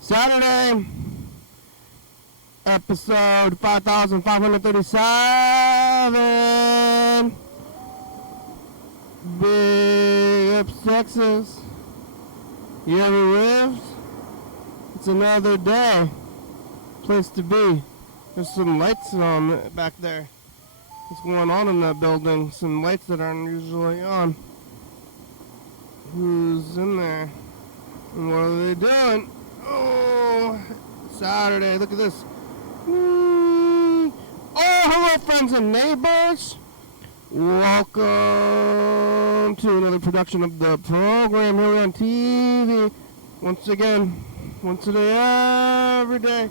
Saturday, episode 5537. Big up Texas. You ever lived? It's another day. Place to be. There's some lights on back there. What's going on in that building? Some lights that aren't usually on. Who's in there? And what are they doing? Oh, Saturday. Look at this. Oh, hello, friends and neighbors. Welcome to another production of the program here on TV. Once again, once a day, every day.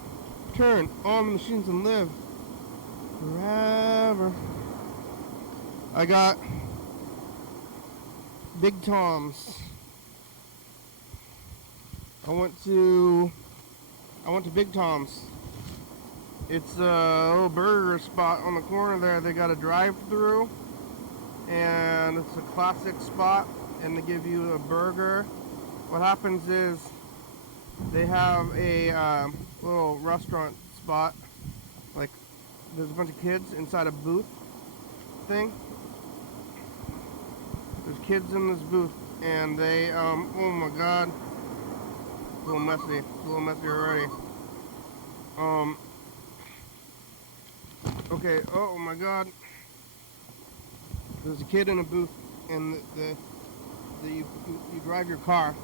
Turn on the machines and live forever. I got Big Tom's. I went to Big Tom's. It's a little burger spot on the corner there. They got a drive-through, and it's a classic spot, and they give you a burger. What happens is they have a little restaurant spot, like there's a bunch of kids inside a booth thing. There's kids in this booth, and they, oh my god, it's a little messy already. Okay, oh my god, there's a kid in a booth, and you drive your car.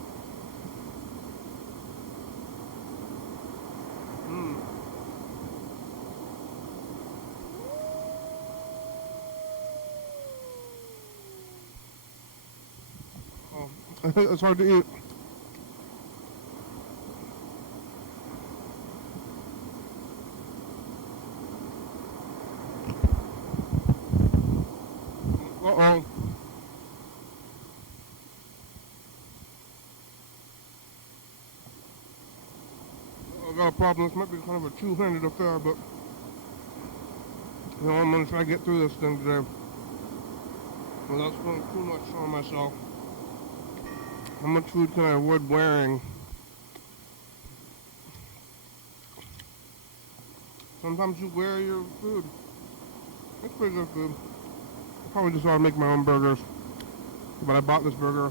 Oh, I think it's hard to eat. Uh-oh. I got a problem. This might be kind of a two-handed affair, but you know, I'm gonna try to get through this thing today without spending too much on myself. How much food can I avoid wearing? Sometimes you wear your food. It's pretty good food. I probably just ought to make my own burgers. But I bought this burger.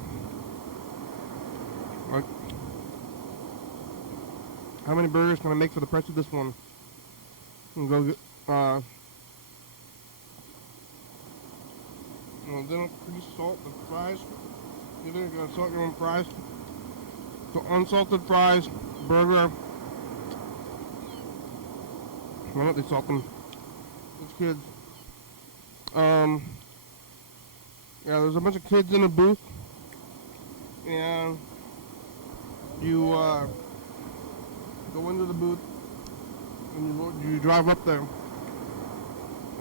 Like, how many burgers can I make for the price of this one? And go get, well, they don't pre-salt the fries. Either you gotta salt your own fries. So unsalted fries, burger. Why don't they salt them? These kids. Yeah, there's a bunch of kids in a booth. And you go into the booth and you drive up there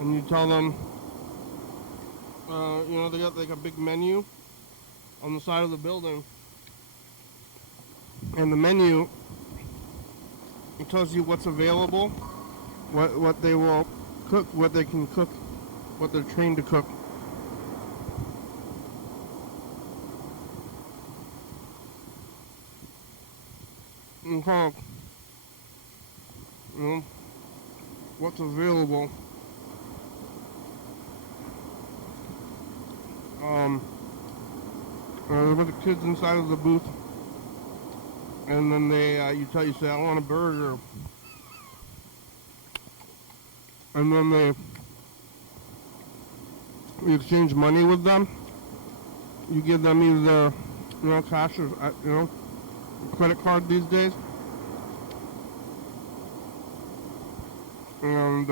and you tell them, you know, they got like a big menu on the side of the building, and the menu, it tells you what's available, what they will cook, what they can cook, what they're trained to cook. And kind of, you know, what's available. There's a bunch of kids inside of the booth, and then they, you say, I want a burger, and then you exchange money with them. You give them either, you know, cash or, you know, credit card these days, and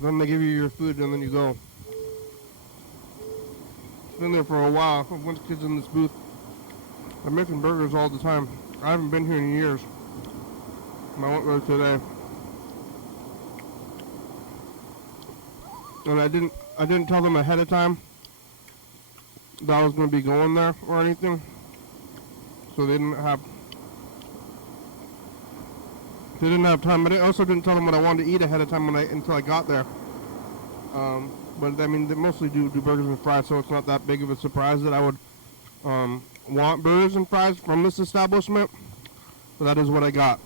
then they give you your food, and then you go. It's been there for a while. A bunch of kids in this booth. They're making burgers all the time. I haven't been here in years. I went there today, and I didn't tell them ahead of time that I was going to be going there or anything, so they didn't have time. But I also didn't tell them what I wanted to eat ahead of time until I got there. But I mean, they mostly do burgers and fries, so it's not that big of a surprise that I would want burgers and fries from this establishment. But that is what I got.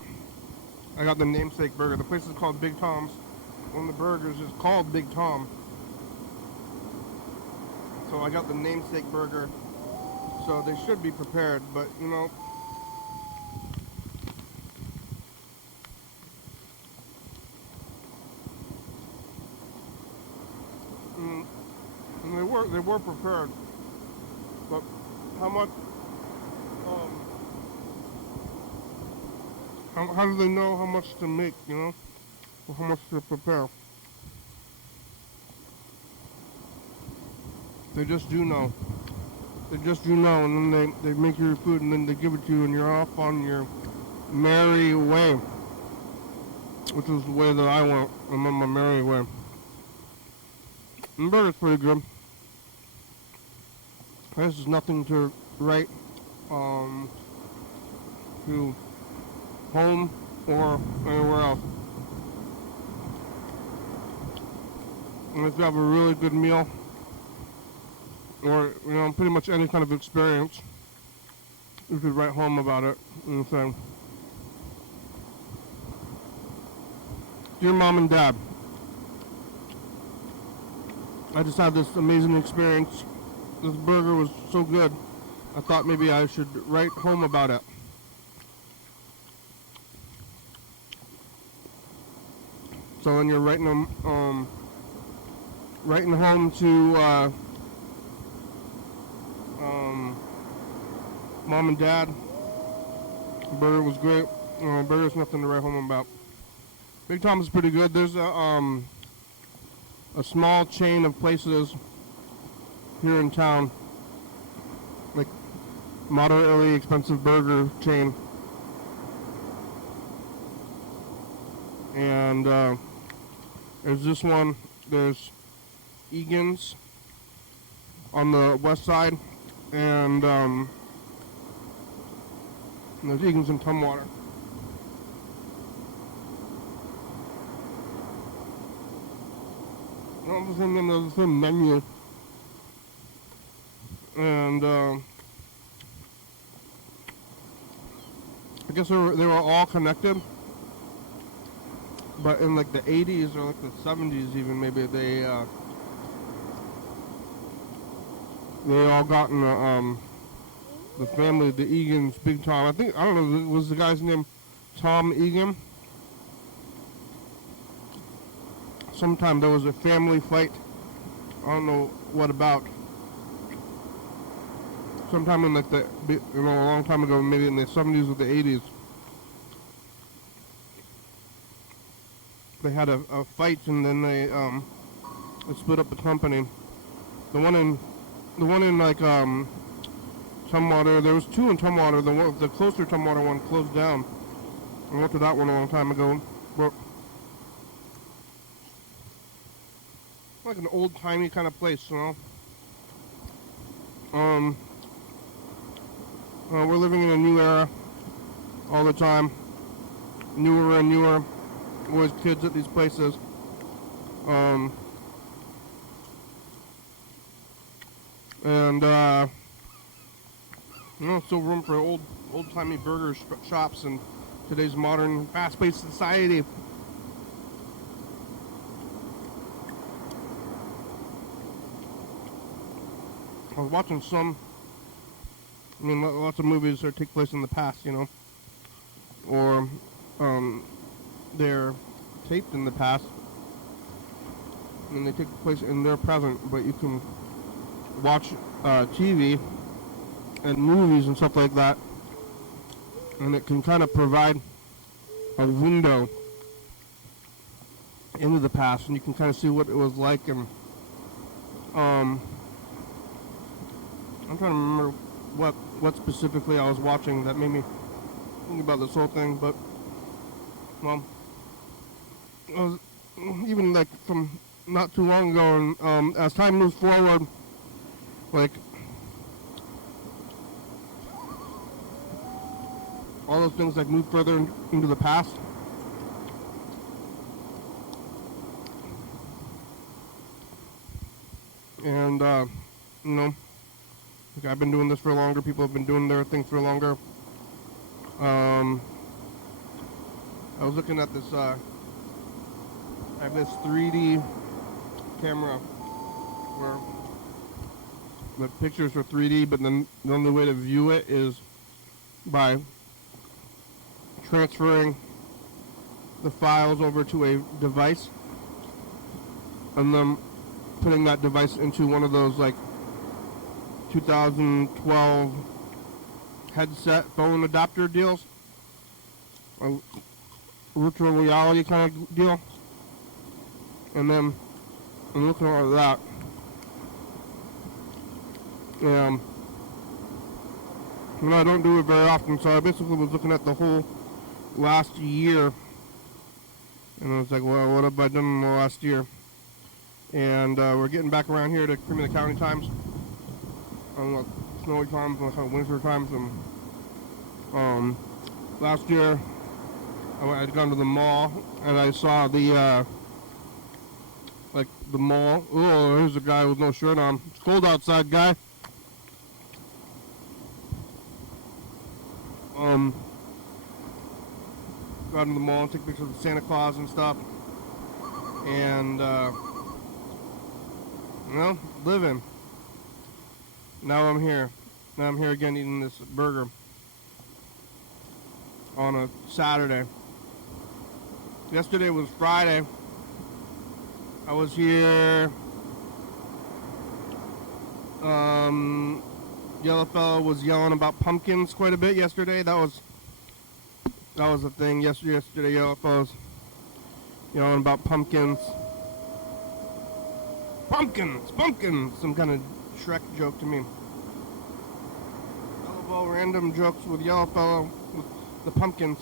I got the namesake burger. The place is called Big Tom's. One of the burgers is called Big Tom. So I got the namesake burger. So they should be prepared, but you know. And they were prepared. But how much how do they know how much to make, you know? Or how much to prepare? They just do know. They just do know, and then they make your food, and then they give it to you, and you're off on your merry way. Which is the way that I went. I'm on my merry way. And the burger's pretty good. This is nothing to write to home or anywhere else. And if you have a really good meal, or you know, pretty much any kind of experience, you could write home about it and say, "Dear Mom and Dad, I just had this amazing experience. This burger was so good, I thought maybe I should write home about it." So then you're writing home to Mom and Dad. The burger was great. Burger's nothing to write home about. Big Tom's is pretty good. There's a small chain of places here in town, like moderately expensive burger chain, and there's this one. There's Egan's on the west side, and there's Egan's in Tumwater. All the same menu, and I guess they were all connected, but in like the 80s or like the 70s even, maybe they all got in the family, the Egan's Big Tom. I don't know, was the guy's name Tom Egan? Sometime there was a family fight. I don't know what about. Sometime in like a long time ago, maybe in the 70s or the 80s, they had a fight, and then they split up the company. The one in like Tumwater. There was two in Tumwater. The closer Tumwater one closed down. I went to that one a long time ago. But like an old timey kind of place, you know. We're living in a new era all the time. Newer and newer. Always kids at these places. And still room for old timey burger shops in today's modern fast-paced society. I was watching lots of movies that take place in the past, you know, or they're taped in the past, and they take place in their present, but you can watch TV and movies and stuff like that, and it can kind of provide a window into the past, and you can kind of see what it was like, and I'm trying to remember what specifically I was watching that made me think about this whole thing, but well, I was, even like from not too long ago, and as time moves forward, like all those things like move further into the past. And, you know, like I've been doing this for longer. People have been doing their things for longer. I was looking at this, I have this 3D camera where the pictures are 3D, but then the only way to view it is by transferring the files over to a device and then putting that device into one of those like 2012 headset phone adapter deals, a virtual reality kind of deal, and then I'm looking at that. And I don't do it very often, so I basically was looking at the whole last year, and I was like, well, what have I done in the last year? And we're getting back around here to Premier County times, on snowy times, on winter times, and last year I'd gone to the mall, and I saw the the mall. Oh, there's a guy with no shirt on. It's cold outside, guy. Go out to the mall and take pictures of Santa Claus and stuff. And, living. Now I'm here. Now I'm here again eating this burger on a Saturday. Yesterday was Friday. I was here. Yellow fellow was yelling about pumpkins quite a bit yesterday. That was the thing. Yesterday, yellow fellow was yelling about pumpkins. Pumpkins! Some kind of Shrek joke to me. Yellow random jokes with yellow fellow with the pumpkins.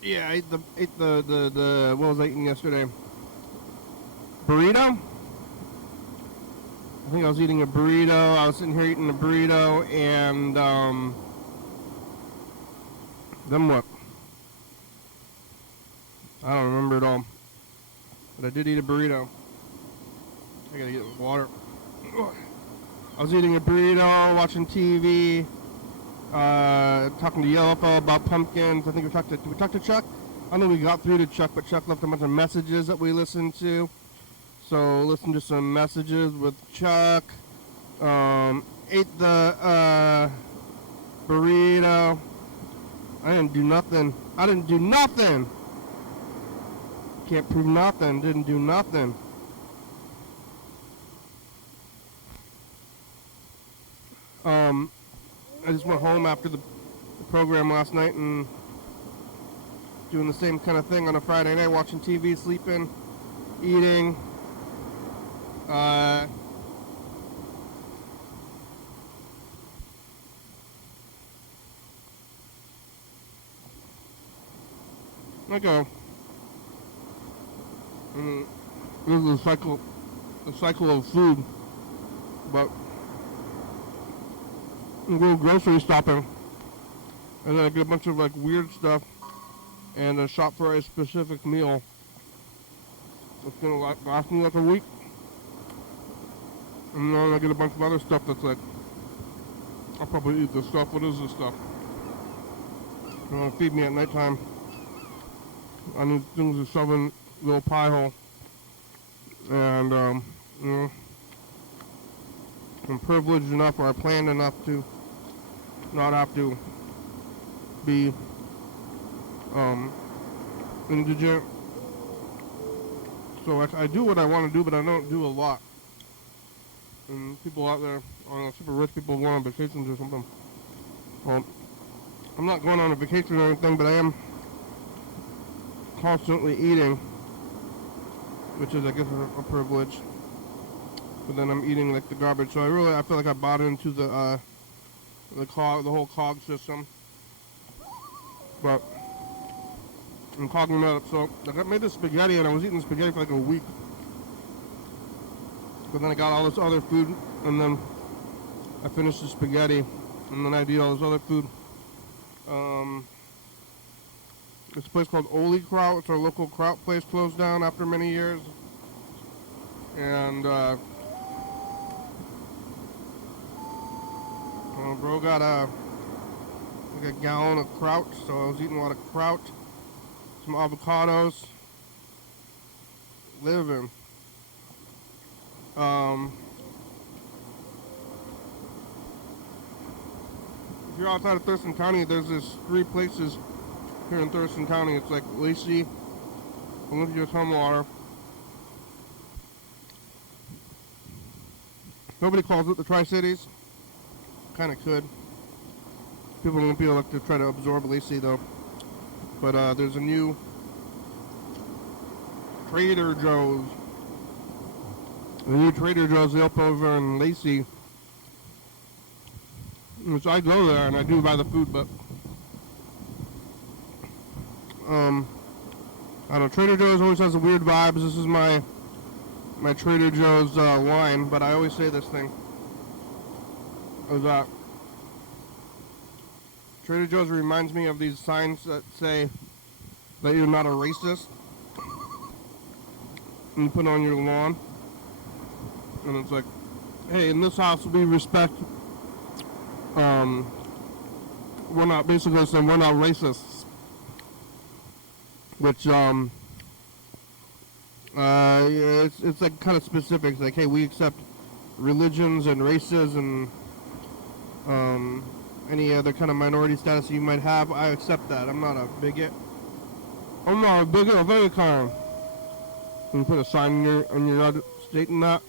Yeah, I ate the what was I eating yesterday? Burrito? I think I was eating a burrito. I was sitting here eating a burrito, and then what? I don't remember it all. But I did eat a burrito. I gotta get water. I was eating a burrito, watching TV, talking to Yellowfell about pumpkins. I think did we talk to Chuck? I don't know we got through to Chuck, but Chuck left a bunch of messages that we listened to. So listen to some messages with Chuck. Ate the burrito. I didn't do nothing. Can't prove nothing. Didn't do nothing. I just went home after the program last night and doing the same kind of thing on a Friday night, watching TV, sleeping, eating. This is a cycle of food, but I go grocery shopping, and then I get a bunch of like weird stuff, and shop for a specific meal. It's gonna last me like a week, and then I get a bunch of other stuff that's like, I'll probably eat this stuff. What is this stuff? Feed me at nighttime. I need things to shove in a little pie hole, and I'm privileged enough, or I planned enough to not have to be indigent. So I do what I want to do, but I don't do a lot. And people out there, super rich people going on vacations or something. Well, I'm not going on a vacation or anything, but I am constantly eating, which is, I guess, a privilege. But then I'm eating like the garbage, so I feel like I bought into the whole cog system. But I'm cogging that up. So I made this spaghetti, and I was eating spaghetti for like a week. But then I got all this other food, and then I finished the spaghetti, and then I did all this other food. It's a place called Oli Kraut. It's our local kraut place, closed down after many years. And bro got like a gallon of kraut, so I was eating a lot of kraut, some avocados, living. If you're outside of Thurston County, there's this 3 places here in Thurston County. It's like Lacey, Olympia, Tumwater. Nobody calls it the Tri-Cities. Kind of could. People in Olympia like to try to absorb Lacey though. But there's a new Trader Joe's. The new Trader Joe's up over in Lacey. Which I go there and I do buy the food, but I don't know, Trader Joe's always has a weird vibes. This is my Trader Joe's line, but I always say this thing is that Trader Joe's reminds me of these signs that say that you're not a racist, and you put on your lawn, and it's like, hey, in this house we respect, we're not, basically saying we're not racists, which it's like kind of specific. It's like, hey, we accept religions and races and any other kind of minority status you might have. I accept that. I'm not a bigot. I'm not a bigot of any kind. You put a sign on your yard stating that,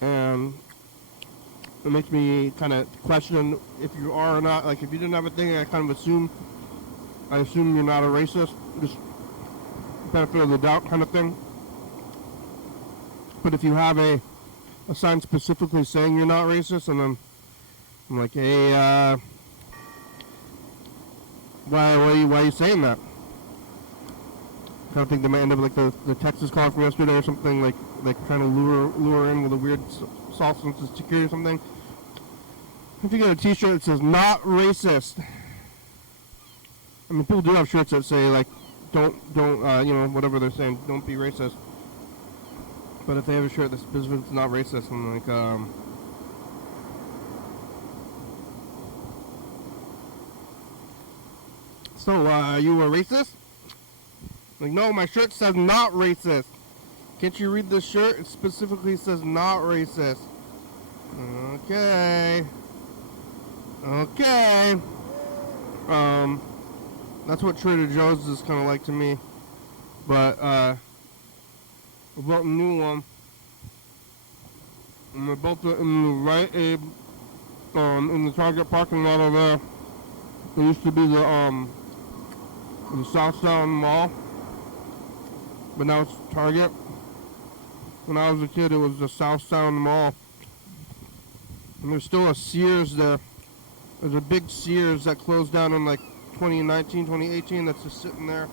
and it makes me kind of question if you are or not. Like, if you didn't have a thing, I kind of assume you're not a racist. Just benefit of the doubt kind of thing. But if you have a sign specifically saying you're not racist, and then I'm like, hey, why are you saying that? I kind of think they might end up like the Texas call from yesterday or something, like trying to lure in with a weird false sense of security or something. If you get a t-shirt that says not racist, I mean, people do have shirts that say like don't you know, whatever they're saying, don't be racist. But if they have a shirt that specifically is not racist, I'm like, so you a racist? Like, no, my shirt says not racist. Can't you read the shirt? It specifically says not racist. Okay. That's what Trader Joe's is kind of like to me. But about a new one. I'm about to in the right Abe, in the Target parking lot over there. There used to be the South Sound Mall, but now it's Target. When I was a kid, it was the South Sound Mall. And there's still a Sears there. There's a big Sears that closed down in like 2019, 2018 that's just sitting there.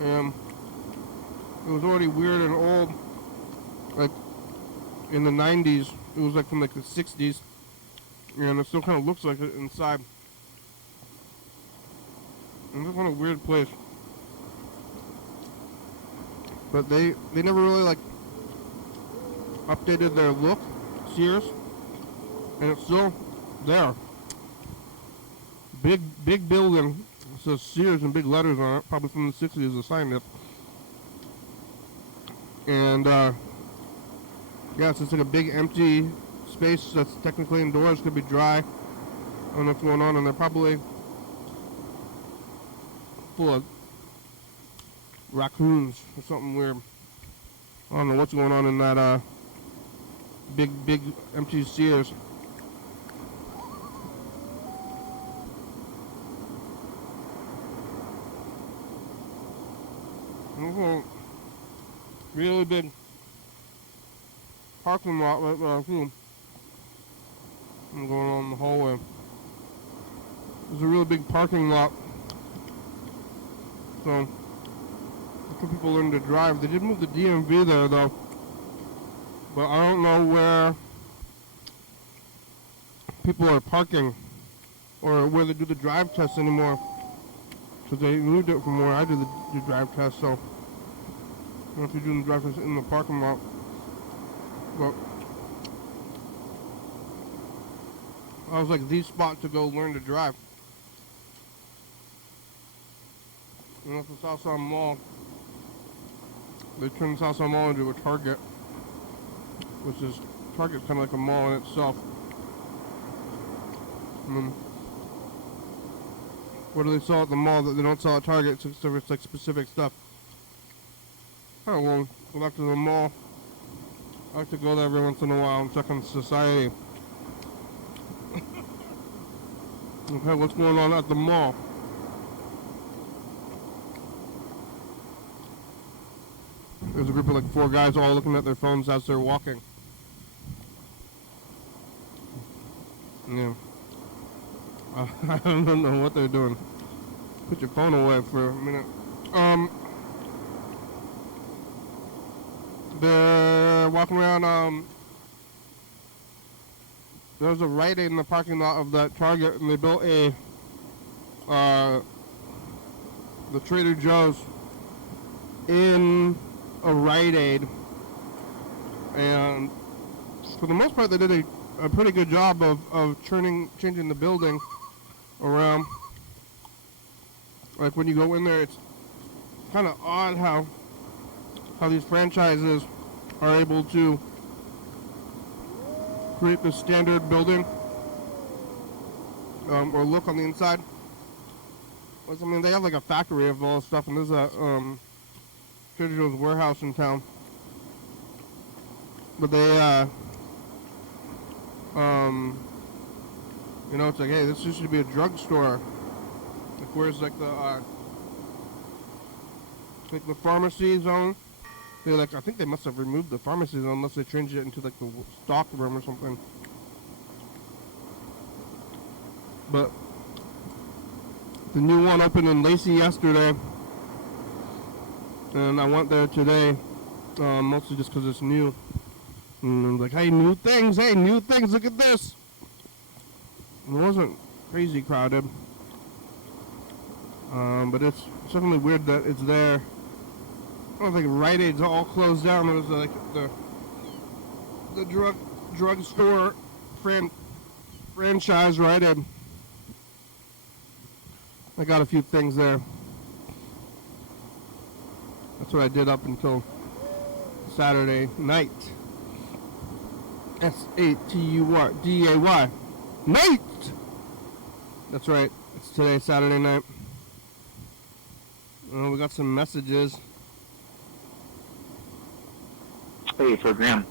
And it was already weird and old. Like in the 90s, it was like from like the 60s. And it still kind of looks like it inside. And it's kind of a weird place. But they never really like updated their look, Sears, and it's still there. Big building. It says Sears in big letters on it, probably from the 60s, the sign is. And yeah, it's just like a big empty space that's technically indoors, could be dry. I don't know what's going on, and they're probably full of raccoons or something weird. I don't know what's going on in that big empty Sears. Really big parking lot right there too. I'm going on the hallway. There's a really big parking lot. So that's where people learn to drive. They did move the DMV there though. But I don't know where people are parking or where they do the drive tests anymore. Because they moved it from where I did the drive test, so I don't know if you're doing the drive test in the parking lot. But I was like the spot to go learn to drive. And that's the Southside Mall. They turned the Southside Mall into a Target, which is Target's kind of like a mall in itself. And then, what do they sell at the mall that they don't sell at Target? It's like specific stuff. I don't know, go back to the mall. I like to go there every once in a while and check on society. Okay, what's going on at the mall? There's a group of like 4 guys all looking at their phones as they're walking. Yeah. I don't know what they're doing. Put your phone away for a minute. They're walking around, there's a Rite Aid in the parking lot of that Target, and they built the Trader Joe's in a Rite Aid, and for the most part they did a pretty good job of changing the building around. Like when you go in there, it's kind of odd how these franchises are able to create the standard building or look on the inside. I mean, they have like a factory of all this stuff, and there's a Trader Joe's warehouse in town. But they, you know, it's like, hey, this used to be a drugstore. Like, where's like the pharmacy zone? They like, I think they must have removed the pharmacy zone unless they changed it into like the stock room or something. But the new one opened in Lacey yesterday, and I went there today, mostly just because it's new. And I'm like, hey, new things, look at this. And it wasn't crazy crowded, but it's definitely weird that it's there. I don't think Rite Aid's all closed down. It was like the drugstore franchise Rite Aid. I got a few things there. That's what I did up until Saturday night. S-A-T-U-R-D-A-Y. Night! That's right. It's today, Saturday night. We got some messages. Hey, program.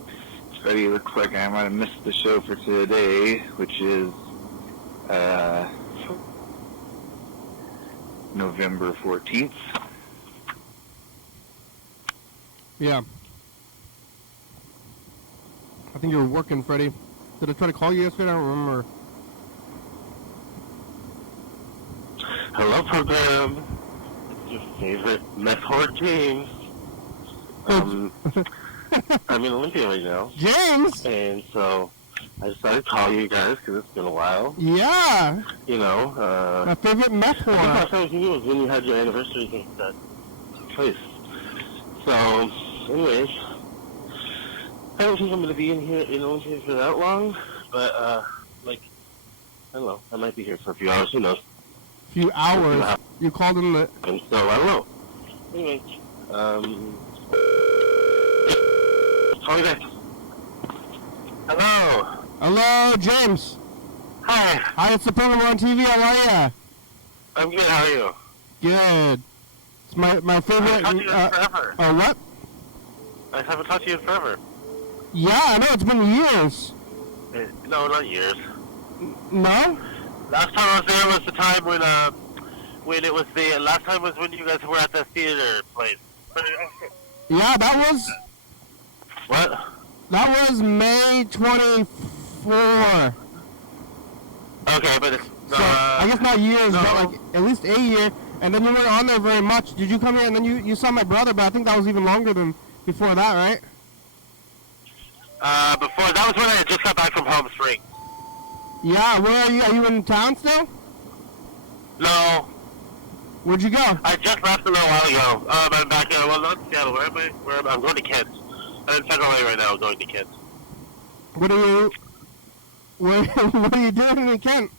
Freddie, looks like I might have missed the show for today, which is November 14th. Yeah. I think you were working, Freddie. Did I try to call you yesterday? I don't remember. Hello, program. It's your favorite meth whore, James. I'm in Olympia right now. James! And so I decided to call you guys because it's been a while. Yeah! You know, my favorite meth I think whore. last time you was when you had your anniversary thing that place. So, anyways, I don't think I'm going to be in here in Olympia for that long, but, like, I don't know, I might be here for a few hours, who knows. Few hours? You called in the... And so, I don't know. Anyway, call me back. Hello. Hello, James. Hi. Hi, it's the program on TV. How are ya? I'm good. How are you? Good. It's my favorite... I haven't talked to you in forever. What? I haven't talked to you in forever. Yeah, I know. It's been years. No, not years. No? Last time I was there was the time when it was the... Last time was when you guys were at the theater place. Yeah, that was... What? That was May 24. Okay, but it's... So, I guess not years, no. but like at least a year. And then you weren't on there very much. Did you come here and then you saw my brother, but I think that was even longer than before that, right? Before... That was when I just got back from Palm Springs. Yeah, where are you? Are you in town still? No. Where'd you go? I just left a little while ago. I'm back in, well, not Seattle. Where am I? I'm going to Kent. I'm in Federal Way right now, going to Kent. What are you doing in Kent?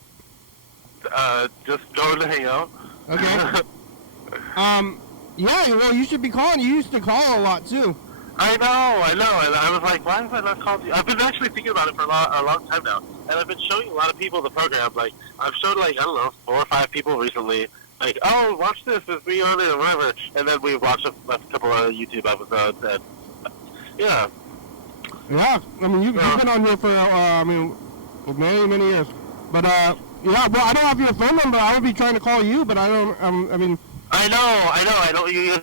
Just going to hang out. Okay. Yeah, well, you should be calling. You used to call a lot, too. I know. And I was like, why have I not called you? I've been actually thinking about it for a long time now. And I've been showing a lot of people the program. Like, I've showed, like, I don't know, 4 or 5 people recently. Like, oh, watch this. It's me on it or whatever. And then we watched a couple of YouTube episodes. And, yeah. Yeah. I mean, you've been on here for, many, many years. But, yeah, well, I don't have your phone number. I would be trying to call you, but I don't, I know. You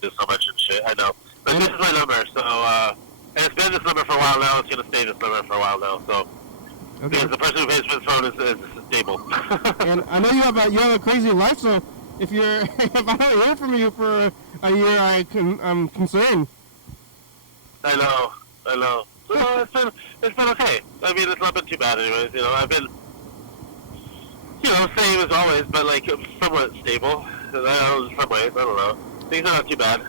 do so much and shit. I know. But this is my number, so, and it's been this number for a while now. It's going to stay this number for a while now, so. Okay. Because the person who pays for the phone is stable. And I know you have a crazy life, so if I don't hear from you for a year, I'm concerned. I know. Well, it's been okay. I mean, it's not been too bad anyways, you know. I've been, same as always, but like somewhat stable. In some ways, I don't know. Things are not too bad.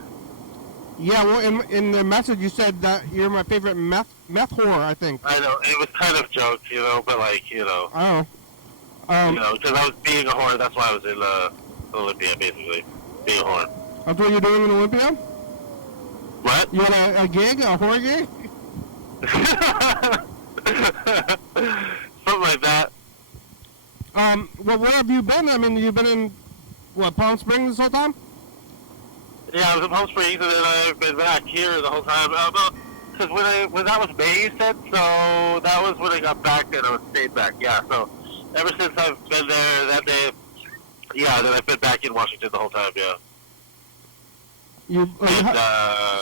Yeah, well, in the message you said that you're my favorite meth whore, I think. I know, it was kind of joke, but like, Oh. Because I was being a whore, that's why I was in Olympia, basically. Being a whore. That's what you're doing in Olympia? What? You had a gig, a whore gig? Something like that. Well, where have you been? I mean, you've been in, Palm Springs this whole time? Yeah, I was in Palm Springs, and then I've been back here the whole time. Because when that was May, you said, so that was when I got back and I stayed back. Yeah, so ever since I've been there that day, yeah, then I've been back in Washington the whole time. Yeah.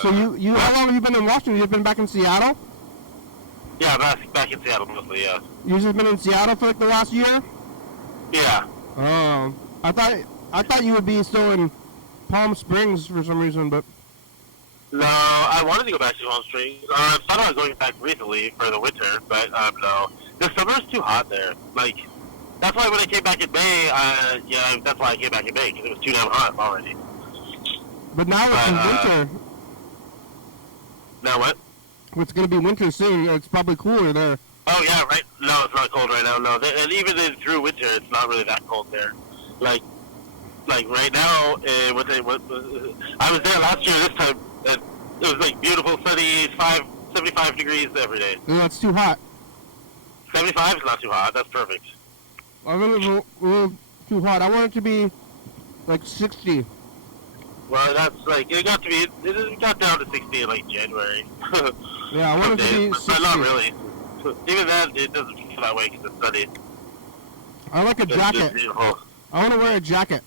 So how long have you been in Washington? You've been back in Seattle? Yeah, back in Seattle mostly. Yeah. You've just been in Seattle for like the last year? Yeah. Oh, I thought you would be still in Palm Springs for some reason, but. No, I wanted to go back to Palm Springs. I thought I was going back recently for the winter, but no. The summer's too hot there. Like, that's why when I came back in May, that's why I came back in May, because it was too damn hot already. But now it's winter. Now what? It's going to be winter soon. It's probably cooler there. Oh, yeah, right. No, it's not cold right now. No, and even through winter, it's not really that cold there. Like right now, I was there last year this time, and it was like beautiful, sunny, 75 degrees every day. No, that's too hot. 75 is not too hot. That's perfect. I think it's a little too hot. I want it to be like 60. Well, that's like, it got down to 60 in like January. Yeah, I want it to be 60. But not really. Even then, it doesn't feel that way because it's sunny. I like a jacket. It's beautiful. I want to wear a jacket.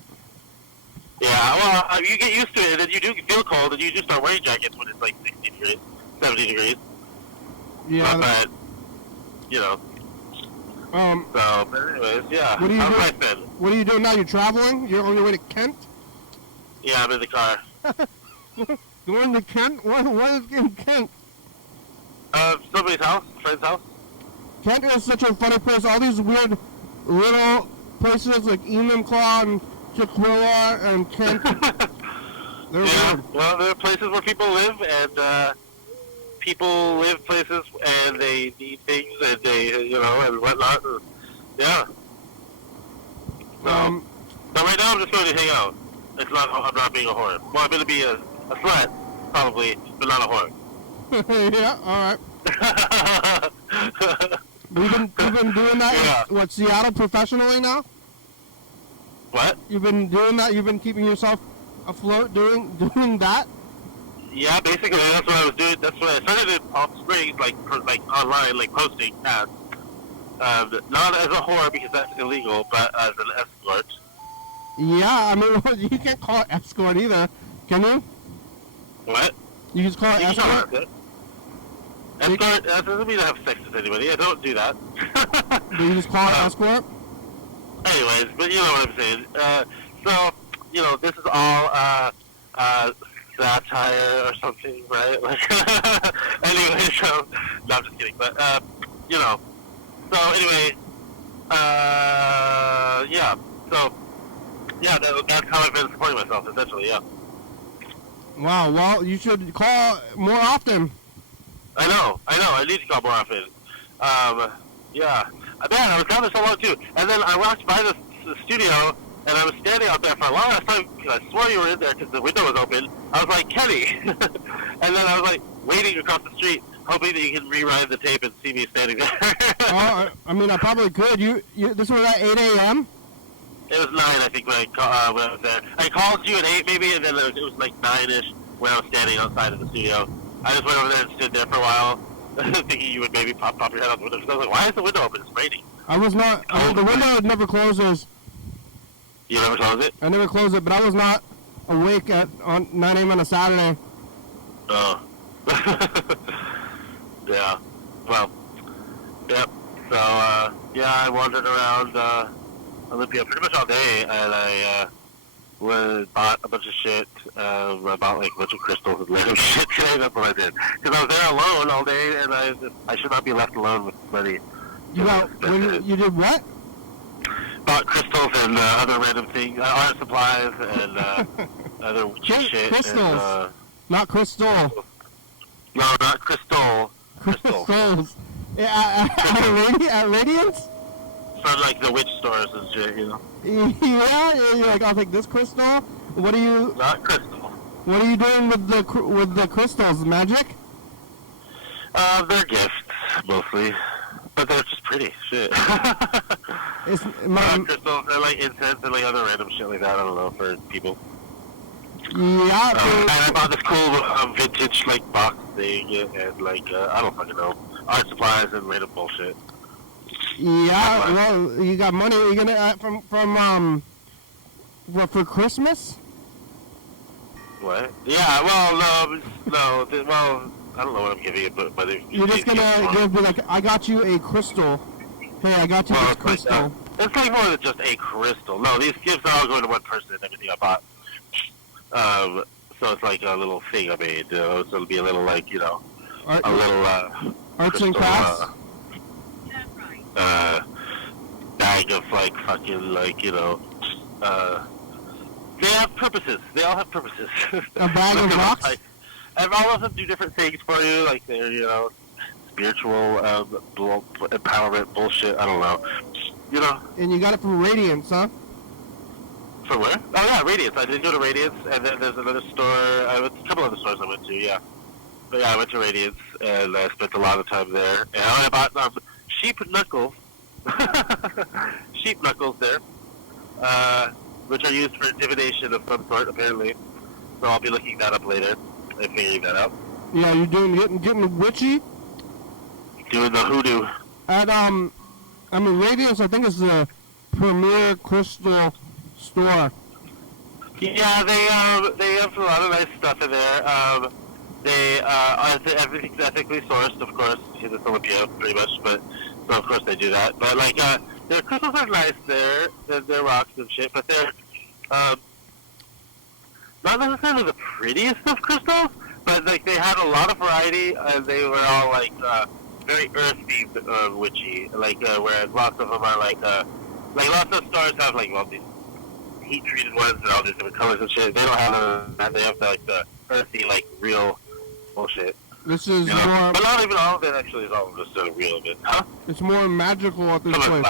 Yeah, well, you get used to it, and then you do feel cold, and you do start wearing jackets when it's like 60 degrees, 70 degrees. Yeah. But, So, but anyways, yeah. What are you How's doing? life been? What are you doing now? You're traveling? You're on your way to Kent? Yeah, I'm in the car. Going to Kent? What is in Kent? Somebody's house, friend's house. Kent is such a funny place. All these weird little places like Enumclaw and Chiquilla and Kent. They're weird. Well, there are places where people live, and people live places, and they need things, and they, and whatnot. And, yeah. So, but right now I'm just going to hang out. I'm not being a whore. Well, I'm going to be a slut, probably, but not a whore. Yeah, all right. You've been doing that in, Seattle professionally now? What? You've been doing that? You've been keeping yourself afloat doing that? Yeah, basically that's what I was doing. That's what I started in Palm Springs, like online, like posting ads. Not as a whore because that's illegal, but as an escort. Yeah, I mean, you can't call it escort either, can you? What? You just call it escort? Escort, that doesn't mean I have sex with anybody. I don't do that. Do you just call it escort? Anyways, but you know what I'm saying. So, this is all satire or something, right? Like, anyway, so, no, I'm just kidding. But, so anyway, yeah. So, Yeah, that's how I've been supporting myself, essentially, yeah. Wow, well, you should call more often. I know, I need to call more often. Yeah. Man, I was down there so long, too. And then I walked by the studio, and I was standing out there for a long time, because I swore you were in there, because the window was open. I was like, Kenny! And then I was like, waiting across the street, hoping that you can rewind the tape and see me standing there. I mean, I probably could. This was at 8 a.m.? It was 9, I think, when I was there. I called you at 8, maybe, and then it was like 9-ish when I was standing outside of the studio. I just went over there and stood there for a while, thinking you would maybe pop your head out the window. Because I was like, why is the window open? It's raining. I was not. The window never closes. You never close it? I never close it, but I was not awake on 9 a.m. on a Saturday. Oh. Yeah. Well, yep. So, yeah, I wandered around Olympia pretty much all day, and I bought a bunch of shit. I bought like a bunch of crystals and random shit today. That's what I did. Because I was there alone all day, and I should not be left alone with money. You did what? Bought crystals and other random things, art supplies, and other shit. Crystals, and, not crystal. No, not crystal. Crystals. Yeah, at Radiance? From like the witch stores and shit, you know. Yeah, you're like, I'll take this crystal. What are you? Not crystal. What are you doing with the crystals? Magic? They're gifts mostly, but they're just pretty shit. Crystals, they're like incense and like other random shit like that. I don't know, for people. Yeah. And I bought this cool vintage like box thing and like I don't fucking know, art supplies and random bullshit. Yeah, well, you got money. Are you gonna from what, for Christmas? What? Yeah. Well, no. Well, I don't know what I'm giving you, but you're just gonna be like, I got you a crystal. Hey, I got you this crystal. It's like more than just a crystal. No, these gifts are all going to one person and everything I bought. So it's like a little thing I made. So it'll be a little like, you know, a little arts and crafts. Bag of like fucking like, you know, they have purposes. They all have purposes. A bag of rocks? And all of them do different things for you, like they're, you know, spiritual empowerment bullshit. I don't know. You know. And you got it from Radiance, huh? From where? Oh yeah, Radiance. I did go to Radiance, and then there's another store. A couple other stores I went to. Yeah. But yeah, I went to Radiance, and I spent a lot of time there. And I bought sheep knuckles. Sheep knuckles there, which are used for divination of some sort, apparently. So I'll be looking that up later and figuring that out. Yeah, you're getting witchy? Doing the hoodoo. At Radiance, I think, is the premier crystal store. Yeah, they have a lot of nice stuff in there. Everything's ethically sourced, of course, because it's Olympia, pretty much. But so of course they do that. But like, their crystals are nice there. They're rocks and shit, but they're not necessarily the prettiest of crystals. But like, they had a lot of variety, and they were all like very earthy, witchy. Like, whereas lots of them are like lots of stores have like these heat-treated ones and all these different colors and shit. They don't have that. They have like the earthy, like real bullshit. This is more, but not even all of it actually is all just real of it, huh? It's more magical at this place.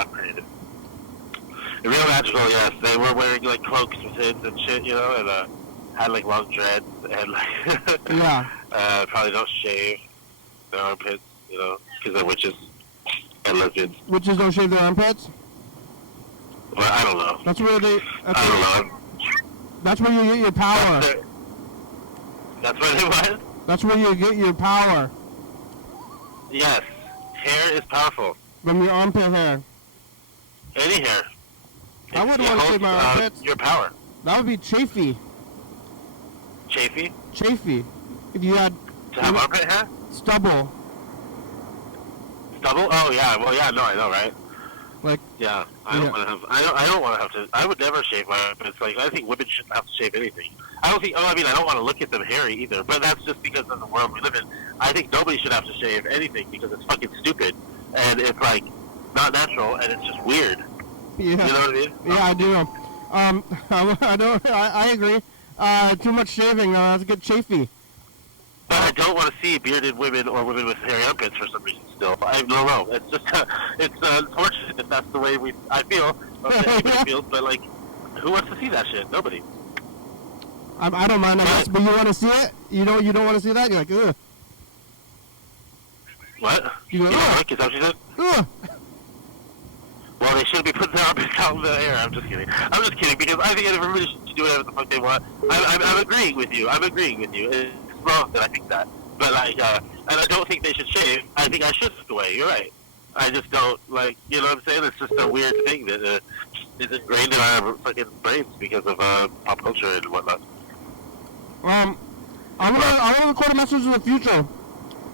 Real magical, yes. They were wearing like cloaks with hoods and shit, you know, and had like long dreads and like yeah. Probably don't shave their armpits, you know, because they're witches and lesbians. Witches don't shave their armpits? Well, I don't know. That's where they. I don't know. That's where you get your power. That's where they what? That's where you get your power. Yes. Hair is powerful. From your armpit hair. Any hair. I wouldn't want to shave my armpits. Your power. That would be chafy. Chafy? Chafy. If you had... To have armpit hair? Stubble. Stubble? Oh, yeah. Well, yeah, no, I know, right? Like... Yeah. I don't want to have... I don't want to have to... I would never shave my armpits. Like, I think women shouldn't have to shave anything. I don't think... Oh, I mean, I don't want to look at them hairy either. But that's just because of the world we live in. I think nobody should have to shave anything because it's fucking stupid. And it's, like, not natural, and it's just weird. Yeah. You know what I mean? Yeah, I do. I agree. Too much shaving, it's a get chafy. But I don't want to see bearded women or women with hairy armpits for some reason still. I don't know. It's just, it's unfortunate that that's the way I feel, or that everybody feels, but like, who wants to see that shit? Nobody. I don't mind, I guess, but you want to see it? You don't want to see that? You're like, ugh. What? You go, don't ugh. like it? Is that what you said? Ugh. Well, they shouldn't be putting their armpits out in the air. I'm just kidding. I'm just kidding, because I think everybody should do whatever the fuck they want. I'm agreeing with you. It's wrong that I think that. But, like, and I don't think they should shave. I think I should look away. You're right. I just don't, like, you know what I'm saying? It's just a weird thing that is ingrained in our fucking brains because of pop culture and whatnot. I'm gonna record a message in the future.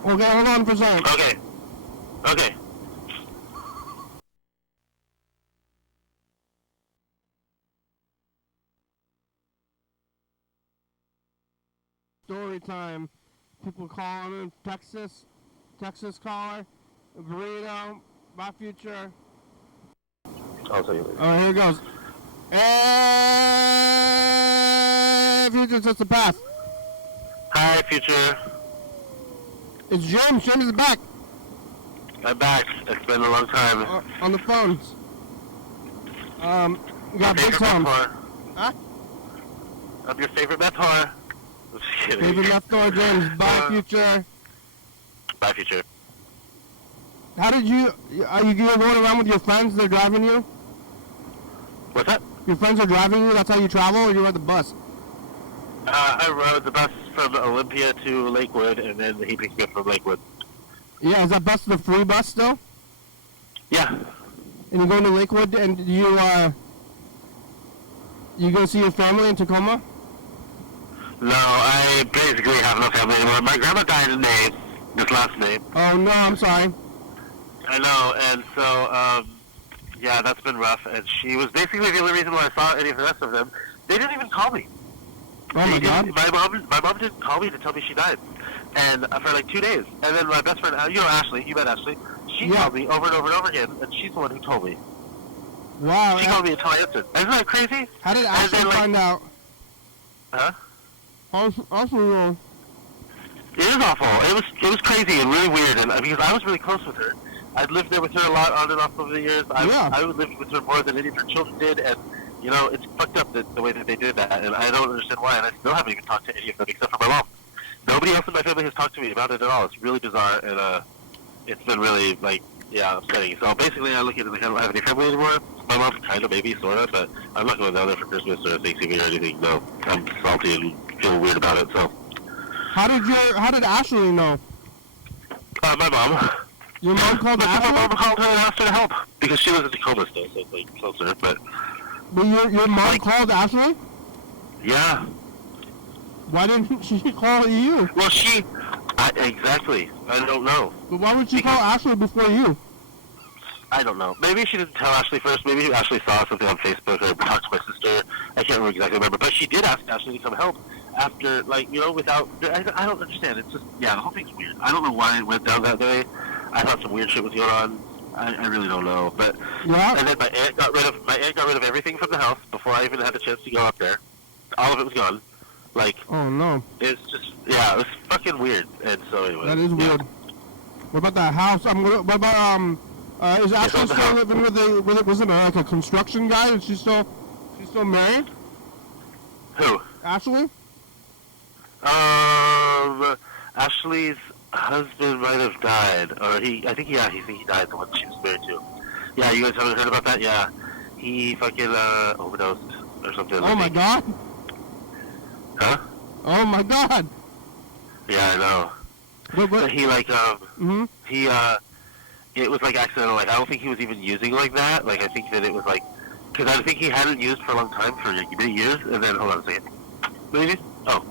Okay, hold on for a second. Okay. Story time. People calling in Texas caller, burrito, my future. I'll tell you later. Alright, here it goes. Hey, future, just the past. Hi, future. It's James. James is back. I'm back. It's been a long time. On the phones. We got Your Big favorite Tom. meth whore. Huh? I'm your favorite meth whore. I'm just kidding. Favorite left door, James. Bye, future. Bye, future. How did you going around with your friends? They're driving you? What's that? Your friends are driving you? That's how you travel, or you ride the bus? I rode the bus from Olympia to Lakewood, and then he picked me up from Lakewood. Yeah, is that bus the free bus still? Yeah. And you're going to Lakewood, and you go see your family in Tacoma? No, I basically have no family anymore. My grandma died in May, this last May. Oh, no, I'm sorry. I know, and so, yeah, that's been rough. And she was basically the only reason why I saw any of the rest of them. They didn't even call me. Oh, my God. My mom didn't call me to tell me she died. And for like 2 days. And then my best friend, Ashley, you met Ashley, she called me over and over and over again, and she's the one who told me. Wow. She called me until I answered. Isn't that crazy? How did Ashley find out? Huh? Awful. It is awful. It was crazy and really weird, and because I was really close with her. I'd lived there with her a lot on and off over the years. I would live with her more than any of her children did, and you know, it's fucked up the way that they did that, and I don't understand why, and I still haven't even talked to any of them except for my mom. Nobody else in my family has talked to me about it at all. It's really bizarre, and it's been really, like, yeah, upsetting. So basically, I look at it like I don't have any family anymore. My mom kind of, maybe, sort of, but I'm not going down there for Christmas or Thanksgiving or anything. No, I'm salty and feel weird about it, so. How did Ashley know? My mom. Your mom called Ashley? My mom called her and asked her to help, because she was in Tacoma still, so it's, like, closer, but... But your mom called Ashley? Yeah. Why didn't she call you? Well, exactly. I don't know. But why would she call Ashley before you? I don't know. Maybe she didn't tell Ashley first. Maybe Ashley saw something on Facebook or talked to my sister. I can't exactly remember. But she did ask Ashley to come help after, like, you know, without... I don't understand. It's just, yeah, the whole thing's weird. I don't know why it went down that way. I thought some weird shit was going on. I really don't know. But yeah. And then my aunt got rid of everything from the house before I even had a chance to go up there. All of it was gone. Like, oh no. It's just, yeah, it was fucking weird. And so anyway. That is weird. What about that house? What about is Ashley still living with wasn't it like a construction guy? And she's still married? Who? Ashley? Ashley's husband might have died, or I think he died, the one she was married to. Yeah, you guys haven't heard about that? Yeah. He fucking, overdosed or something. Oh my God. Huh? Oh my God. Yeah, I know. But he, like, it was, like, accidental. Like, I don't think he was even using like that. Like, I think that it was, like, because I think he hadn't used for a long time, for like, many years, and then, hold on a second. Maybe? Oh.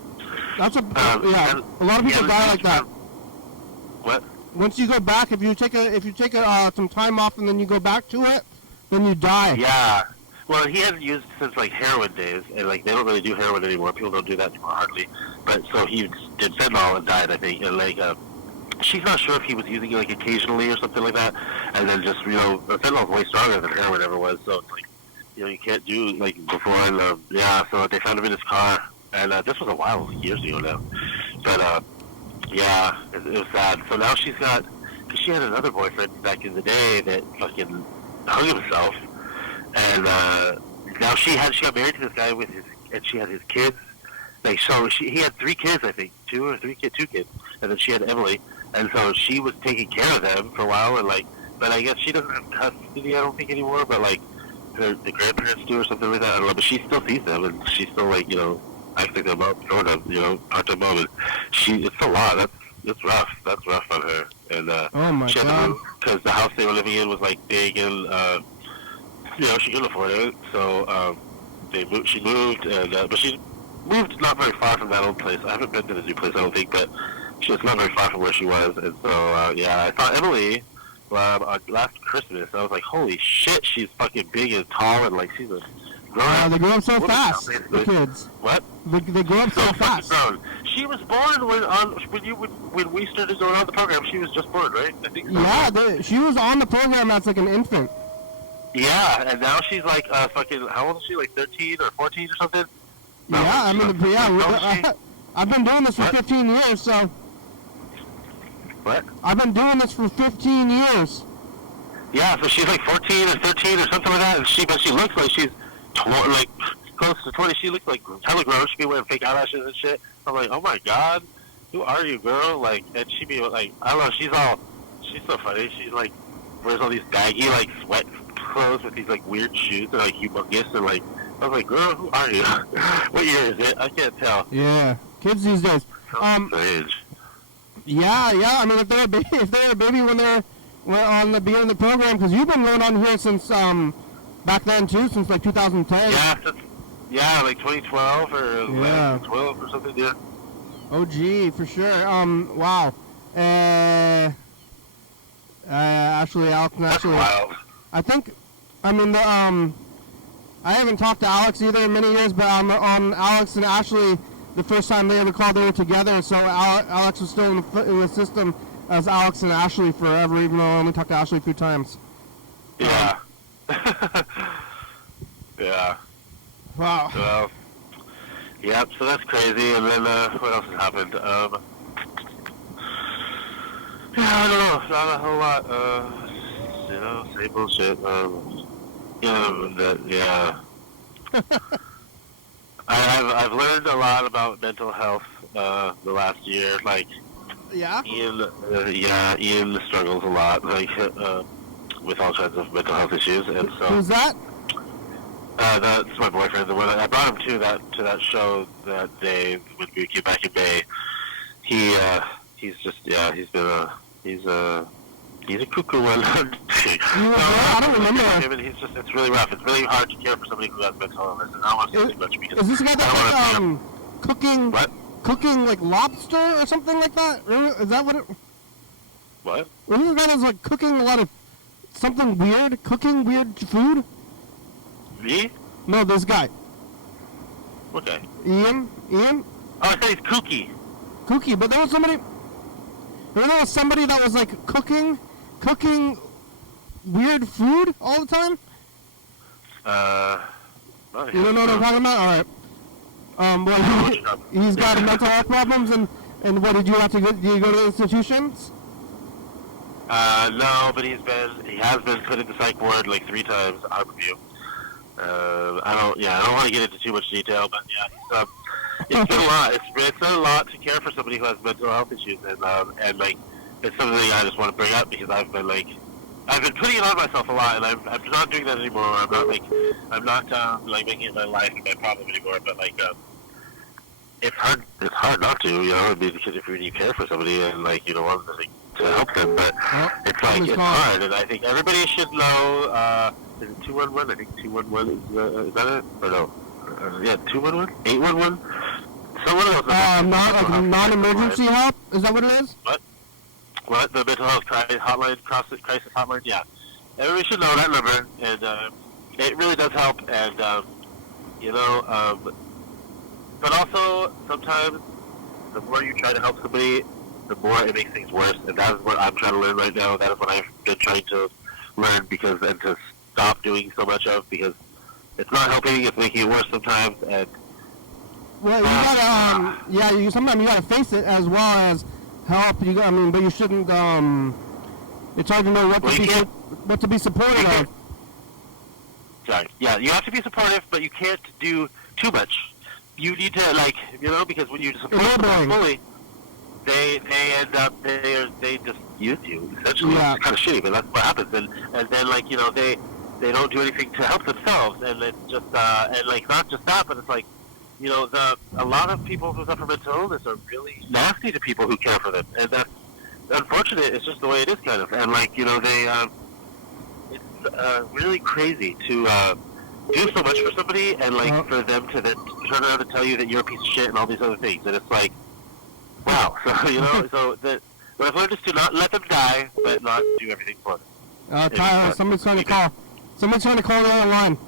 That's a a lot of people die like that. What? Once you go back, if you take some time off and then you go back to it, then you die. Yeah. Well, he hadn't used since, like, heroin days, and, like, they don't really do heroin anymore. People don't do that anymore, hardly. But, so he did fentanyl and died, I think, and, like, she's not sure if he was using it, like, occasionally or something like that, and then just, you know, fentanyl is way stronger than heroin ever was, so it's, like, you can't do like before. And so they found him in his car, and this was a while, years ago now. But it was sad. So now she's got, because she had another boyfriend back in the day that fucking hung himself, and now she got married to this guy and she had his kids. Like, so he had 3 kids, I think, 2 kids, and then she had Emily, and so she was taking care of them for a while, and like, but I guess she doesn't have custody, I don't think, anymore, but like, the grandparents do or something like that, I don't know, but she still sees them, and she's still like, acting them up, sort of, part of them, and it's a lot, that's rough on her, and Oh my she had God. to move, because the house they were living in was like big, and she couldn't afford it, so she moved, and but she moved not very far from that old place. I haven't been to the new place, I don't think, but it's not very far from where she was. And so, I saw Emily last Christmas. I was like, holy shit, she's fucking big and tall, and like, she's a grown. They grow up so woman fast, now, the kids. What? They grow up so So fast. fucking grown. She was born when we started going on the program. She was just born, right? I think so. Yeah, she was on the program as like an infant. Yeah, and now she's like fucking, how old is she? Like 13 or 14 or something? No, Yeah, I mean, don't I've been doing this for What? 15 years, so. What? I've been doing this for 15 years. Yeah, so she's like 14 or 13 or something like that, and she looks like she's like close to 20. She looks like hella grown. She be wearing fake eyelashes and shit. I'm like, oh my God, who are you, girl? Like, and she be like, I don't know, she's so funny. She's like, wears all these baggy, like, sweat clothes with these like weird shoes. They're like humongous, and like, I was like, girl, who are you? What year is it? I can't tell. Yeah, kids these days. So strange. Yeah. I mean, if they're a baby when they're on the beginning of the program, because you've been going on here since back then too, since like 2010. Yeah, like 2012 or like 12 or something. Yeah. Oh, gee, for sure. Wow. Actually, Alex, That's wild. I think, I mean, I haven't talked to Alex either in many years, but on Alex and Ashley, the first time they ever called, they were together, so Alex was still in the system as Alex and Ashley forever, even though I only talked to Ashley a few times. Yeah. Yeah. Wow. Well, yep, so that's crazy, and then what else has happened? I don't know, not a whole lot, same bullshit, I've learned a lot about mental health the last year. Like, Yeah? Ian struggles a lot, like with all kinds of mental health issues, and so Who's that? that's my boyfriend. The one I brought him to that show that day when we came back in May. He's a cuckoo one. I don't remember. It's really rough. It's really hard to care for somebody who has mental illness, and I don't want to say much because Is this guy that's like, cooking? What? Cooking like lobster or something like that? Is that what it? What? Is this guy that's like cooking a lot of something weird? Cooking weird food? Me? No, this guy. Okay. Ian? Oh, I thought he's kooky. Cookie, but there was somebody that was like cooking weird food all the time? You don't know what I'm talking about? Alright. Well, he's got mental health problems, and what, did you go to the institutions? No, but he has been put in the psych ward like 3 times on review. I don't want to get into too much detail, but yeah, it's been a lot. It's been a lot to care for somebody who has mental health issues, and like, it's something I just want to bring up because I've been putting it on myself a lot, and I'm not doing that anymore. I'm not making it my life and my problem anymore. But like, it's hard not to, because if you care for somebody and like want to help them, but it's hard, and I think everybody should know. Is it 211? I think 211 is that it? Or no? 211? 811? Someone else. Not non-emergency help? Is that what it is? What? The mental health crisis hotline? Yeah. Everybody should know that number, and it really does help, and, but also, sometimes, the more you try to help somebody, the more it makes things worse, and that is what I'm trying to learn right now. That is what I've been trying to learn, and to stop doing so much of, because it's not helping. It's making it worse sometimes. And Well, you gotta, sometimes you gotta face it as well as help. But you shouldn't. It's hard to know what to be supportive of. Sorry. Yeah, you have to be supportive, but you can't do too much. You need to because when you support them fully, they end up they just use you essentially. Yeah. It's kind of shitty, but that's what happens. And then they don't do anything to help themselves, and it's just not just that, but it's like. A lot of people who suffer mental illness are really nasty to people who care for them, and that's unfortunate. It's just the way it is, kind of. And it's really crazy to do so much for somebody, and for them to then turn around and tell you that you're a piece of shit and all these other things. And it's like, wow. So what I've learned is to not let them die, but not do everything for them. Tyler, somebody's trying to call. Somebody's trying to call the other line.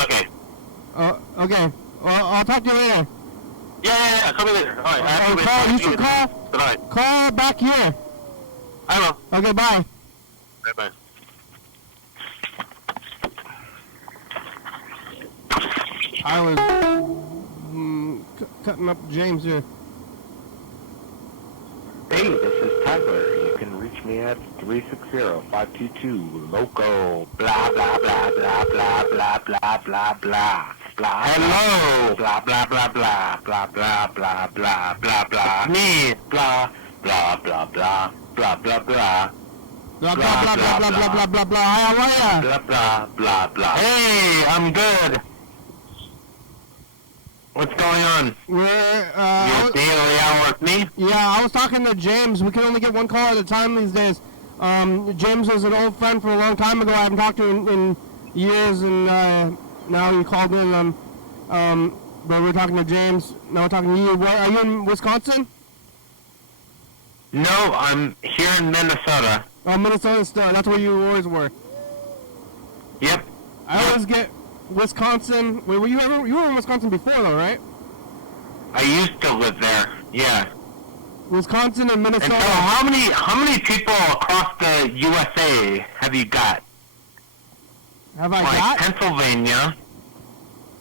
Okay. Okay. Well, I'll talk to you later. Yeah. Call me later. All right. You should call. Call back here. I will. Okay, bye. Bye. I was cutting up James here. Hey, this is Tyler. You can reach me at 360-522-LOCO. Blah, blah, blah, blah, blah, blah, blah, blah, blah. Blah, hello. Blah, blah, blah, blah, blah, blah, blah, blah, blah, blah. Me. Blah, blah, blah, blah, blah, blah, blah. Blah, blah, blah, blah, blah, blah, blah, blah, blah. How are ya? Blah, blah, blah, blah. Hey, I'm good. What's going on? You're daily on with me? Yeah, I was talking to James. We can only get one call at a time these days. James was an old friend from a long time ago. I haven't talked to him in years, and now he called in. But we're talking to James. Now we're talking to you. Are you in Wisconsin? No, I'm here in Minnesota. Oh, Minnesota still. That's where you always were. Yep. I always get Wisconsin. Wait, you were in Wisconsin before, though, right? I used to live there. Yeah. Wisconsin and Minnesota. And so how many people across the USA have you got? Have I got? Pennsylvania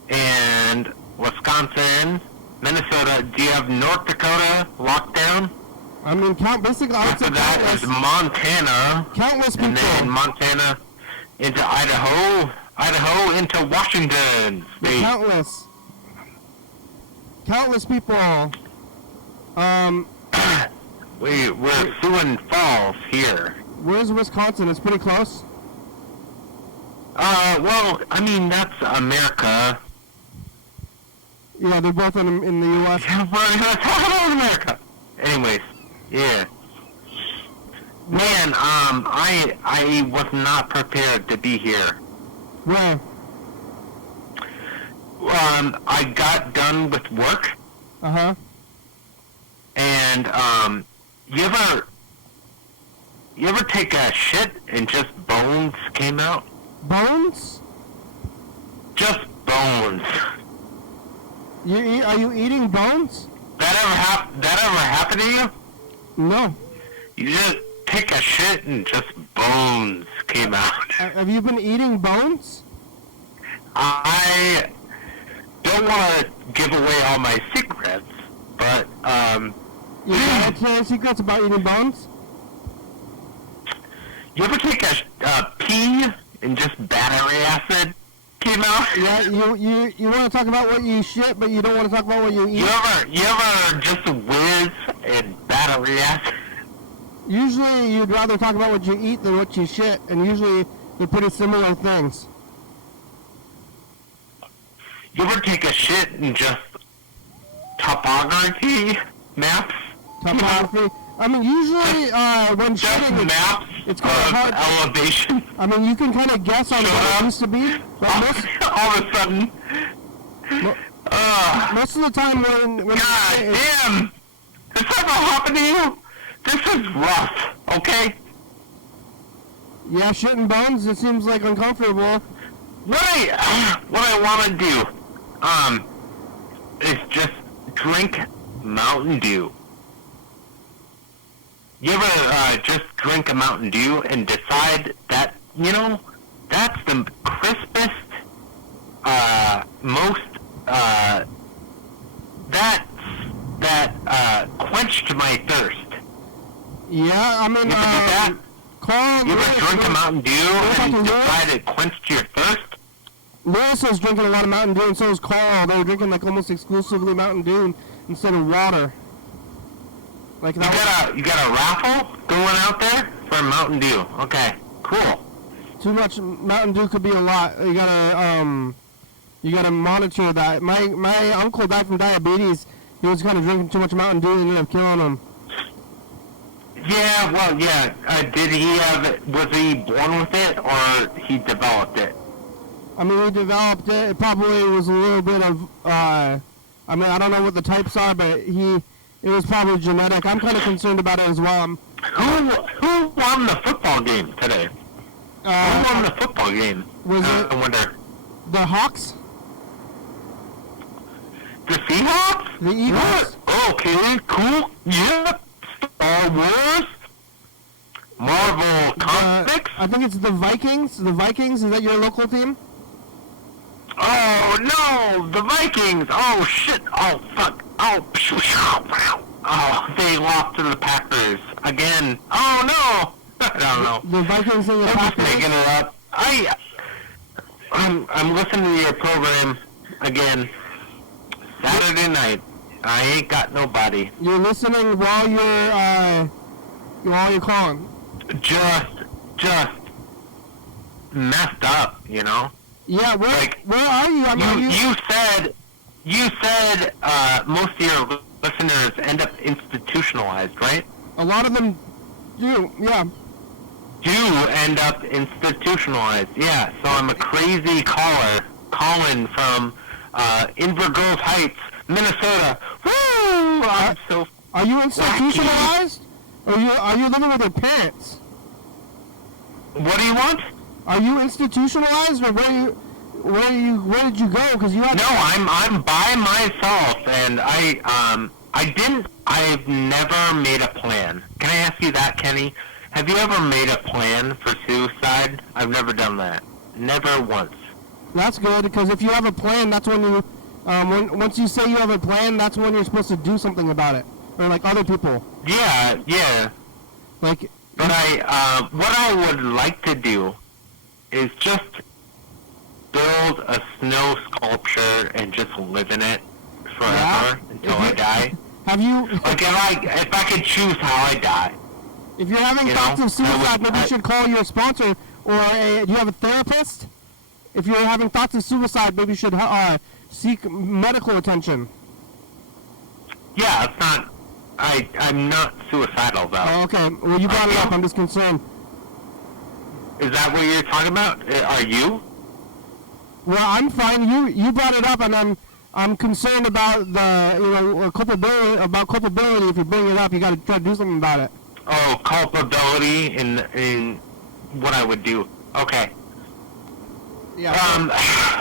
and Wisconsin, Minnesota. Do you have North Dakota locked down? I mean, basically, I would say After that is Montana. Countless people. And then Montana into Idaho into Washington State. Countless people. We're Sioux Falls here. Where's Wisconsin? It's pretty close. Well, I mean, that's America. Yeah, they're both in the U.S. Well, that's all America. Anyways, yeah. Man, I was not prepared to be here. Where? I got done with work. Uh-huh. And, you ever take a shit and just bones came out? Bones? Just bones. Are you eating bones? That ever happened to you? No. You just take a shit and just bones came out. Have you been eating bones? I don't want to give away all my secrets, but, You can't tell secrets about eating bones? you ever take a pee and just battery acid came out? Yeah, you want to talk about what you shit, but you don't want to talk about what you eat? You ever just whiz and battery acid? Usually you'd rather talk about what you eat than what you shit, and usually they're pretty similar things. You ever take a shit and just topography maps? Topography? I mean, usually when Just shitting, maps it's kind of hard. elevation. I mean, you can kind of guess on what it used to be, but All of a sudden. most of the time when God damn! This ever happened to you? This is rough, okay? yeah, shitting bones, it seems like uncomfortable. What I want to do, is just drink Mountain Dew. You ever, just drink a Mountain Dew and decide that, that's the crispest, most, that quenched my thirst. Yeah, I mean, You ever do that? Carl You Lewis, ever drink a Mountain Dew and decide it quenched your thirst? Lewis was drinking a lot of Mountain Dew, and so was Carl. They were drinking like almost exclusively Mountain Dew instead of water. Like that You got a raffle going out there for Mountain Dew. Okay, cool. Too much Mountain Dew could be a lot. You gotta monitor that. My uncle died from diabetes. He was kind of drinking too much Mountain Dew and ended up killing him. Yeah, well, yeah. Was he born with it or he developed it? I mean, he developed it. It probably was a little bit of, I mean, I don't know what the types are, but it was probably genetic. I'm kind of concerned about it as well. Who won the football game today? Who won the football game? I wonder. The Hawks? The Seahawks? The Eagles? What? Okay, cool. Yeah. Star Wars? Marvel Comics? I think it's the Vikings. The Vikings, is that your local team? Oh, no! The Vikings! Oh, shit! Oh, fuck! Oh, they lost to the Packers. Again. Oh, no! I don't know. The Vikings and the I'm just Packers? making it up. I'm listening to your program again. Saturday night. I ain't got nobody. You're listening while you're calling. Just messed up, you know? Yeah, where are you? I mean, you said most of your listeners end up institutionalized, right? a lot of them do, yeah. Do end up institutionalized, yeah. So I'm a crazy caller calling from Inver Grove Heights, Minnesota. Woo! I'm so. Are you institutionalized? Or are you living with your parents? What do you want? Are you institutionalized, or where did you go? Because you had No, I'm by myself, and I've never made a plan. Can I ask you that, Kenny? Have you ever made a plan for suicide? I've never done that. Never once. That's good, because if you have a plan, that's when you once you say you have a plan, that's when you're supposed to do something about it, or like other people. Yeah. Like, But what I would like to do is just build a snow sculpture and just live in it forever until I die. Have you? Like if I could choose how I die. If you're having thoughts of suicide, maybe you should call your sponsor, or do you have a therapist? If you're having thoughts of suicide, maybe you should seek medical attention. Yeah, it's not. I'm not suicidal though. Oh, okay. Well, you brought it up. I'm just concerned. Is that what you're talking about? Are you? Well, I'm fine. You brought it up, and I'm concerned about the culpability. If you bring it up, you got to try to do something about it. Oh, culpability in what I would do. Okay. Yeah.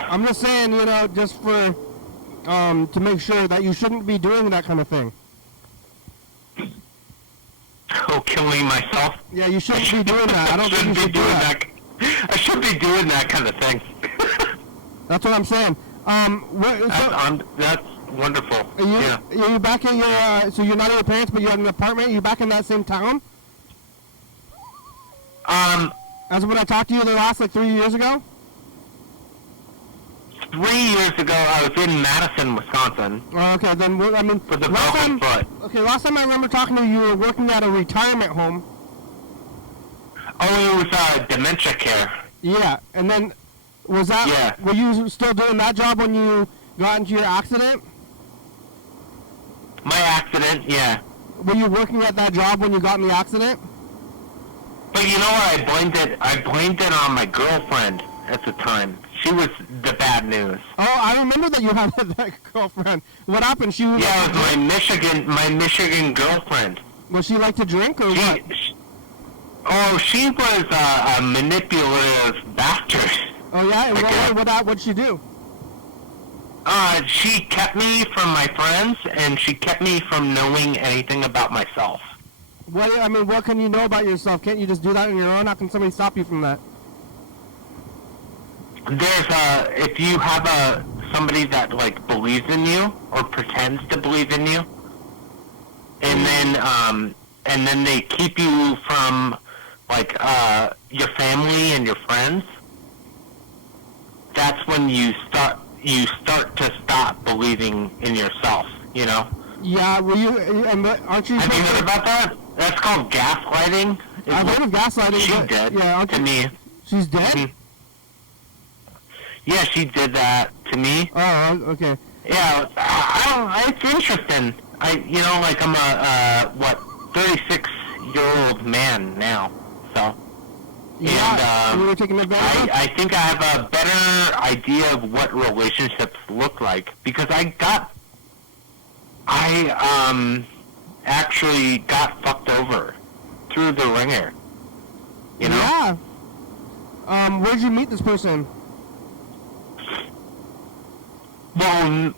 I'm just saying, just for to make sure that you shouldn't be doing that kind of thing. Oh, killing myself? Yeah, you shouldn't be doing that. I don't think you should do that. I should be doing that kind of thing. That's what I'm saying. That's wonderful. Are you back in your? So you're not at your parents, but you're at an apartment. Are you back in that same town? As when I talked to you the last 3 years ago. 3 years ago, I was in Madison, Wisconsin. Oh, okay, then I mean, For the broken foot. Okay, last time I remember talking to you, you were working at a retirement home. Oh, it was dementia care. Yeah, and then was that? Yeah. Were you still doing that job when you got into your accident? My accident, yeah. Were you working at that job when you got in the accident? But you know what? I blamed it on my girlfriend at the time. She was the bad news. Oh, I remember that you had that girlfriend. What happened? She was Yeah, it was my Michigan girlfriend. Was she like to drink or what? She was a manipulative bastard. Oh yeah, and what'd she do? She kept me from my friends, and she kept me from knowing anything about myself. What can you know about yourself? Can't you just do that on your own? How can somebody stop you from that? if you have somebody that like believes in you or pretends to believe in you, and then they keep you from like your family and your friends, that's when you start to stop believing in yourself, you know? Yeah, well, aren't you... Have you heard about that? That's called gaslighting. I've heard of gaslighting. She did, yeah, to me. She's dead? Mm-hmm. Yeah, she did that to me. Oh, okay. Yeah, it's interesting. I'm a 36-year-old man now, so. Yeah, and you were taking advantage of? I think I have a better idea of what relationships look like, because I actually got fucked over through the ringer. You know? Yeah. Where'd you meet this person? Well,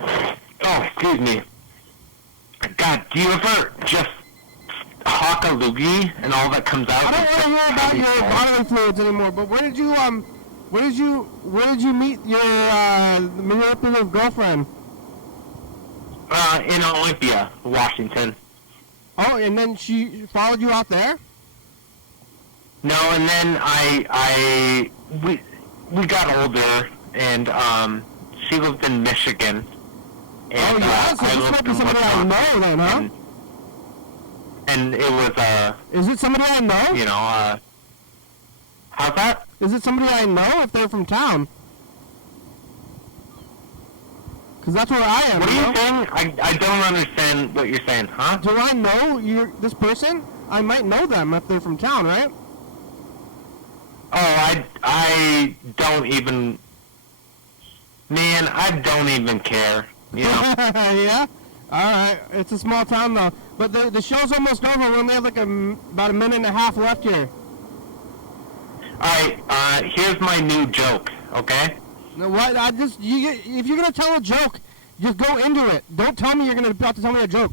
oh, excuse me. God, do you ever just hawk a loogie and all that comes out? I don't want to hear about your bodily fluids anymore, but where did you meet your manipulative girlfriend? In Olympia, Washington. Oh, and then she followed you out there? No, and then we got older, and she lived in Michigan. And, oh, yeah, so this might be somebody I know then, huh? And it was, Is it somebody I know? you know, how's that? Is it somebody I know if they're from town? Because that's where I am. What are you saying? I don't understand what you're saying, huh? Do I know this person? I might know them if they're from town, right? Oh, I don't even... Man, I don't even care, you know? Yeah? Alright, it's a small town though. But the show's almost over. We only have like about a minute and a half left here. Alright, here's my new joke, okay? No, what? If you're gonna tell a joke, just go into it. Don't tell me you're about to tell me a joke.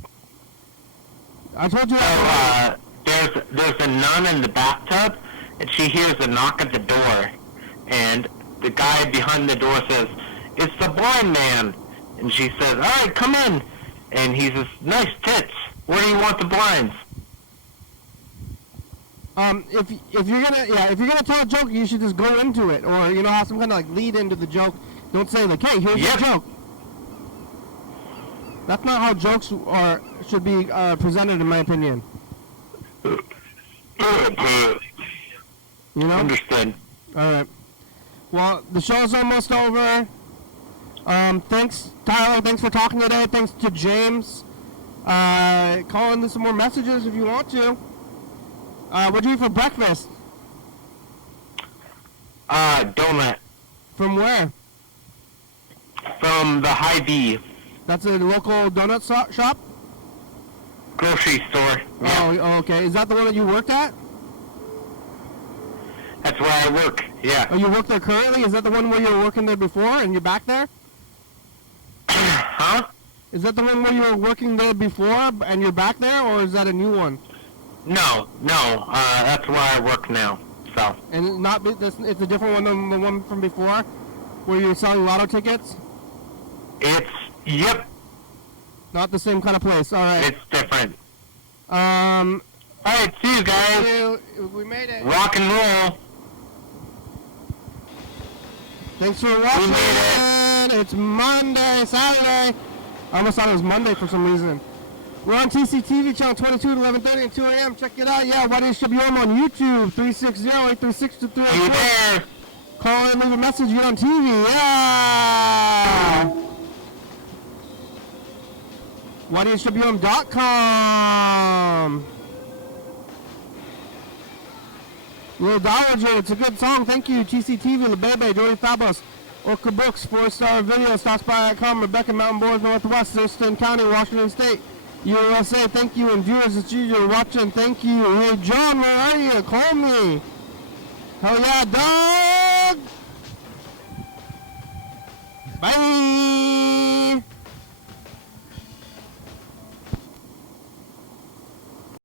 I told you that. There's a nun in the bathtub, and she hears a knock at the door, and the guy behind the door says, "It's the blind man." And she says, "All right, come in." And he says, "Nice tits. Where do you want the blinds?" If you're gonna tell a joke, you should just go into it, or have some kind of like lead into the joke. Don't say like, "Hey, here's the joke." That's not how jokes should be presented, in my opinion. Understood. All right. Well, the show's almost over. Thanks, Tyler. Thanks for talking today. Thanks to James. Call in some more messages if you want to. What'd you eat for breakfast? Donut. From where? From the Hy-Vee. That's a local donut shop? Grocery store. Yeah. Oh, okay. Is that the one that you worked at? That's where I work, yeah. Oh, you work there currently? Is that the one where you were working there before and you're back there? Huh? Is that the one where you were working there before and you're back there, or is that a new one? No. That's where I work now, so. And it's a different one than the one from before, where you were selling lotto tickets? Yep. Not the same kind of place, alright. It's different. Alright, see you guys. We made it. Rock and roll. Thanks for watching. We made it. It's Monday, Saturday. I almost thought it was Monday for some reason. We're on TCTV channel 22 at 11:30 and 2 a.m. Check it out. Yeah, YDHWM on YouTube, 360-836-2384. You there? Call and leave a message. You're on TV. Yeah. YDHWM.com. Little Dowager, it's a good song. Thank you. TCTV, LeBebe, Jordy Fabos, Orca Books, 4-star video, StopSpy.com, Rebecca Mountain Boys, Northwest, Thurston County, Washington State, USA. Thank you. And viewers that you're watching, thank you. Hey, John, where are you? Call me. Hell yeah, dog. Bye.